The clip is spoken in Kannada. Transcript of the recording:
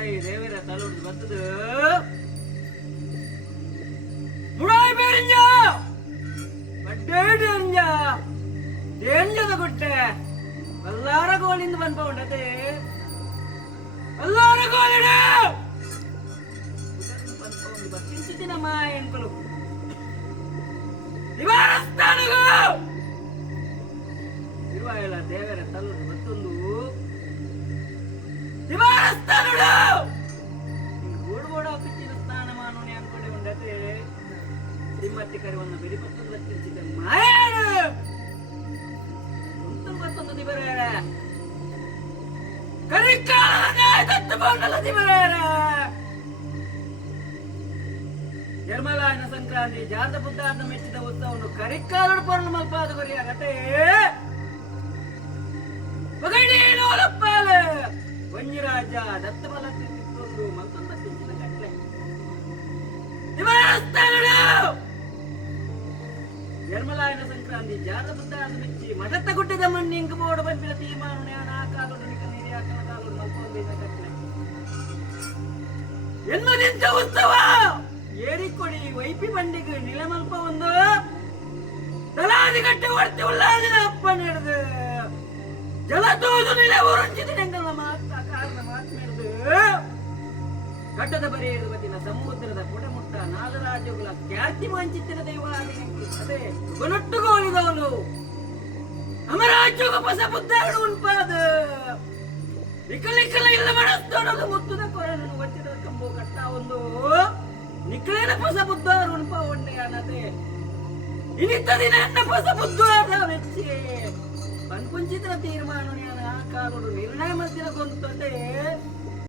ಮುಡಾಯಿ ದೇವರ ತಲುಡು ಬತ್ತದು ಮುಡಾಯಿ ಬೇರಿಂಜ ಬಡ್ಡೇ ಡೇಂಜದ ಗುಟ್ಟೆ ಬಲ್ಲಾರ ಗೋಲಿಂದ ಬಂದ್ಕೊಂಡದೆ ಬಲ್ಲಾರ ಗೋಲಿಡ ಬತ್ತಿಂಚಿನ ಮಾಯಂಕಲು ನಿವಾರಸ್ಥಾನಗಳು ಇರುವಾಯಲ್ಲ ದೇವರ ತಲುಡು ಮತ್ತೊಂದು ನಿವಾರಸ್ಥಾನಗಳು ಗೂಡುಗೋಡ ಪಿಚ್ಚಿನ ಸ್ಥಾನಮಾನವನೇ ಅನ್ಕೊಂಡೆ ಉಂಡತೆ ಶ್ರೀಮತಿ ಕರಿವನ್ನ ಬೆರಿಪತ್ತೊಂದು ಬತ್ತಿಂಚಿದ ಮಾಯಾಡು ಮತ್ತೊಂದು ದಿವರೇರ ಕರಿಕಾಲದ ದತ್ತು ಬಂದಲ ದಿವರೇರ ನಿರ್ಮಲಾಯನ ಸಂಕ್ರಾಂತಿ ಜಾತ ಬುದ್ಧಾರ್ಥ ಮೆಚ್ಚಿದ ಉತ್ಸವವನ್ನು ಕರಿಕಾಲಡು ಪೂರ್ಣ ಮಲ್ಪಾದ ಗುರಿಯಾಗತ್ತೆ ಮಗಡೇನೋಲಪ್ಪಾಲ ವಂಜಿರಾಜ ದತ್ತಬಲ ತಿಂದು ಮತ್ತೊಂದು ತಿಂಚಿನ ಕಟ್ಲೆ ನಿವಾರಸ್ಥಾನಗಳು ನಿರ್ಮಲಾಯನ ಸಂಕ್ರಾಂತಿ ಜಾತ ಬುದ್ಧಾರ್ಥ ಮೆಚ್ಚಿ ಮಠತ್ತ ಗುಡ್ಡದ ಮಣ್ಣಿಂಕ ಬೋಡ ಬಂಪಿನ ತೀರ್ಮಾನ ಕಾಲೋಡು ನಿಕನಿರಿ ಆಕನ ಕಾಲೋಡು ಮಲ್ಪೊಂದಿನ ಕಟ್ಲೆ ಎನ್ನು ನಿಂತ ಉತ್ಸವ ಏರಿಕೊಡಿ ವೈಪಿ ಬಂಡಿಗೆ ನಿಲಮಲ್ಪ ಒಂದು ತಲಾದಿ ಗಟ್ಟೆ ಹೊಡ್ತಿ ಉಲ್ಲಾದಿನ ಅಪ್ಪ ನಡೆದು ಜಲದೂದು ನಿಲ ಉರುಂಚಿದ ಮಾತ ಕಾರಣ ಮಾತು ನಡೆದು ಕಟ್ಟದ ಬರೆಯದ ಬದಿನ ಸಮುದ್ರದ ಪುಟಮುಟ್ಟ ನಾಗರಾಜಗಳ ಖ್ಯಾತಿ ವಂಚಿತಿನ ದೈವಾಲಯ ಅದೇ ಕೊನೊಟ್ಟುಗೋಳಿದವನು ಅಮರಾಜ್ಯೋಗ ಹೊಸ ಬುದ್ಧಾರು ಉಂಪಾದ ನಿಖಲಿಖಲ ಇಲ್ಲ ಮನಸ್ತೋಡಲು ಮುತ್ತುದ ಕೊರನನ್ನು ಒತ್ತಿದ ಕಂಬು ಕಟ್ಟ ಒಂದು ನಿಖಲೇನ ಹೊಸ ಬುದ್ಧಾರು ಉಂಪ ಒಂಡೆ ಅನ್ನದೆ ಇನಿತ್ತ ದಿನ ಎನ್ನ ಹೊಸ ಬುದ್ಧಾರ ವೆಚ್ಚಿ ಪಂಪುಂಚಿತರ ತೀರ್ಮಾನ ಆ ಕಾಲೋಡು ನಿರ್ಣಯ ಮಧ್ಯದ ಗೊಂತದೆ